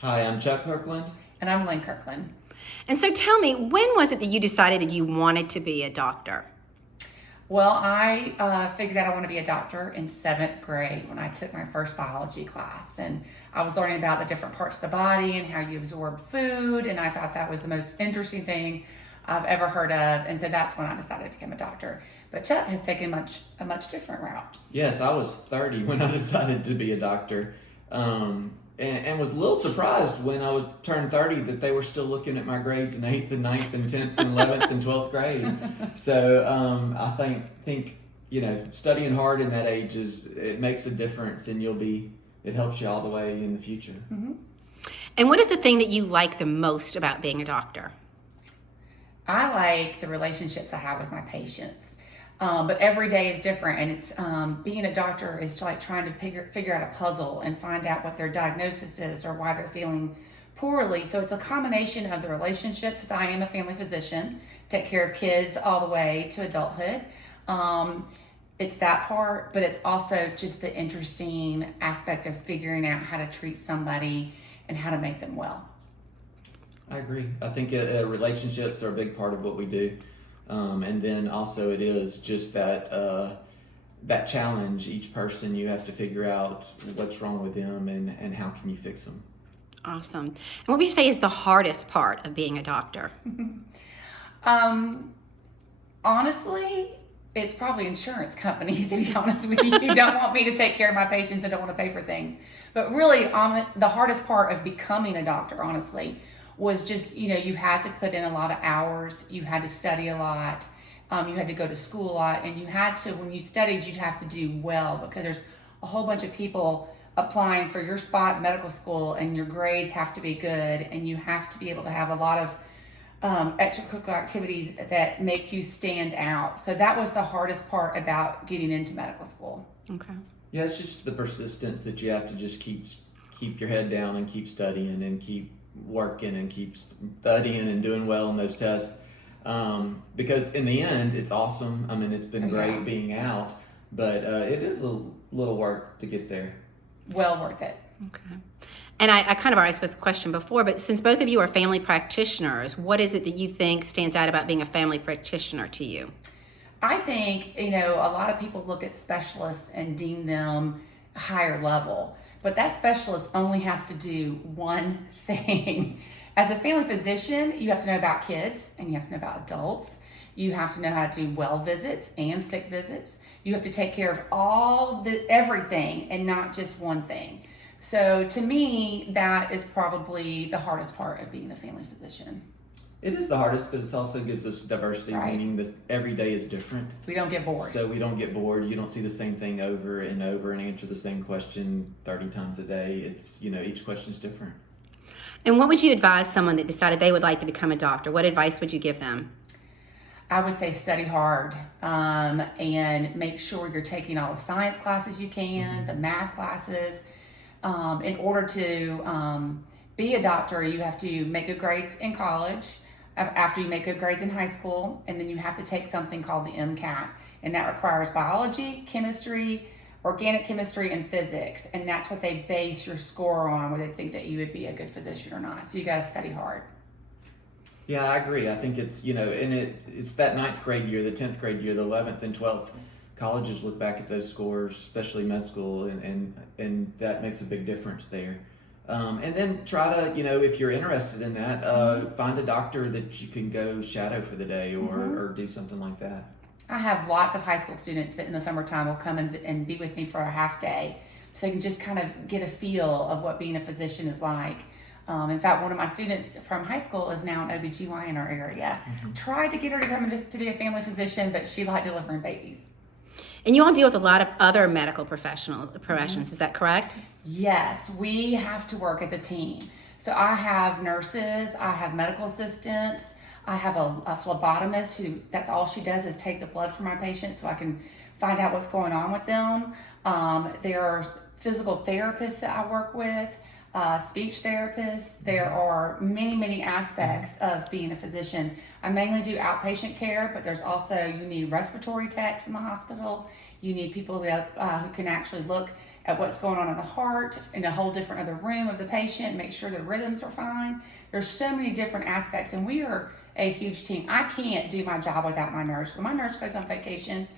Hi, I'm Chuck Kirkland. And I'm Lynne Kirkland. And so tell me, when was it that you decided that you wanted to be a doctor? Well, I figured out I want to be a doctor in 7th grade when I took my first biology class. And I was learning about the different parts of the body and how you absorb food. And I thought that was the most interesting thing I've ever heard of. And so that's when I decided to become a doctor. But Chuck has taken a much different route. Yes, I was 30 when I decided to be a doctor, and was a little surprised when I would turn 30 that they were still looking at my grades in 8th and 9th and 10th and 11th and 12th grade. So I think studying hard in that age it makes a difference, and it helps you all the way in the future. Mm-hmm. And what is the thing that you like the most about being a doctor? I like the relationships I have with my patients. But every day is different, and it's being a doctor is like trying to figure out a puzzle and find out what their diagnosis is or why they're feeling poorly. So it's a combination of the relationships, as I am a family physician, take care of kids all the way to adulthood. It's that part, but it's also just the interesting aspect of figuring out how to treat somebody and how to make them well. I agree. I think relationships are a big part of what we do. And then also it is just that challenge. Each person, you have to figure out what's wrong with them and how can you fix them. Awesome. And what would you say is the hardest part of being a doctor? Honestly, it's probably insurance companies, to be honest with you, who don't want me to take care of my patients and don't want to pay for things. But really, the hardest part of becoming a doctor, honestly, was just, you had to put in a lot of hours, you had to study a lot, you had to go to school a lot, and you had to, when you studied, you'd have to do well because there's a whole bunch of people applying for your spot in medical school, and your grades have to be good, and you have to be able to have a lot of extracurricular activities that make you stand out. So that was the hardest part about getting into medical school. Okay. Yeah, it's just the persistence that you have to just keep your head down and keep studying and keep working and keep studying and doing well in those tests, because in the end it's awesome. I mean, it's been great being out, but it is a little work to get there. Well worth it. Okay. And I kind of asked this question before, but since both of you are family practitioners, what is it that you think stands out about being a family practitioner to you? I think, a lot of people look at specialists and deem them higher level, but that specialist only has to do one thing. As a family physician, you have to know about kids and you have to know about adults. You have to know how to do well visits and sick visits. You have to take care of everything and not just one thing. So to me, that is probably the hardest part of being a family physician. It is the hardest, but it also gives us diversity, Right. meaning this every day is different. We don't get bored. So we don't get bored. You don't see the same thing over and over and answer the same question 30 times a day. It's, each question's different. And what would you advise someone that decided they would like to become a doctor? What advice would you give them? I would say study hard, and make sure you're taking all the science classes you can, the math classes. In order to be a doctor, you have to make good grades in college, after you make good grades in high school, and then you have to take something called the MCAT, and that requires biology, chemistry, organic chemistry, and physics, and that's what they base your score on, whether they think that you would be a good physician or not. So you got to study hard. Yeah, I agree. I think it's, and it's that 9th grade year, the 10th grade year, the 11th and 12th. Colleges look back at those scores, especially med school, and that makes a big difference there. And then try to, if you're interested in that, find a doctor that you can go shadow for the day or do something like that. I have lots of high school students that in the summertime will come and be with me for a half day, so they can just kind of get a feel of what being a physician is like. In fact, one of my students from high school is now an OBGYN in our area. Tried to get her to come to be a family physician, but she liked delivering babies. And you all deal with a lot of other medical professions, is that correct? Yes, we have to work as a team. So I have nurses, I have medical assistants, I have a phlebotomist who, that's all she does is take the blood from my patients so I can find out what's going on with them. There are physical therapists that I work with, speech therapists. There are many, many aspects of being a physician. I mainly do outpatient care, but there's also, you need respiratory techs in the hospital. You need people that, who can actually look at what's going on in the heart, in a whole different other room of the patient, make sure the rhythms are fine. There's so many different aspects, and we are a huge team. I can't do my job without my nurse. When my nurse goes on vacation,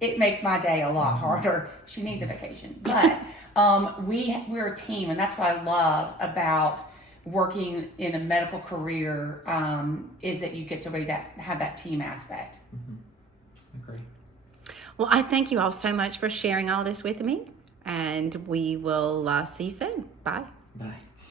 it makes my day a lot harder. She needs a vacation. But we're a team, and that's what I love about working in a medical career, is that you get to have that team aspect. Agree. Well, I thank you all so much for sharing all this with me, and we will see you soon. Bye. Bye.